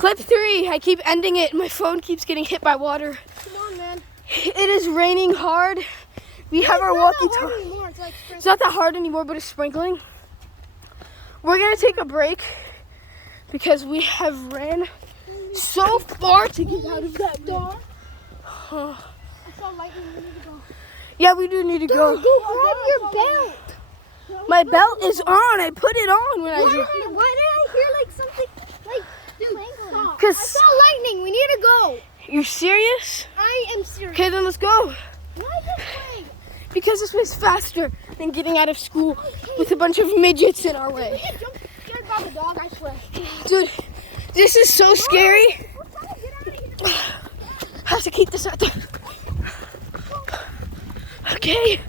Clip 3. I keep ending it. My phone keeps getting hit by water. Come on, man. It is raining hard. We have our walkie-talkie. It's not that hard anymore, but it's sprinkling. We're going to take a break because we have ran so far to get out of that door. I saw lightning. We need to go. Yeah, we do need to go. Go grab your belt. My belt is on. I put it on when I Why did I hear like something like stop? I Because saw lightning. We need to go. you're serious? I am serious. Okay, then let's go. Why this way? Because this was faster than getting out of school with a bunch of midgets in our We way. get jumped scared by the dog, I swear. Dude, this is so scary. We're trying to get out of here. I have to keep this out there. Okay.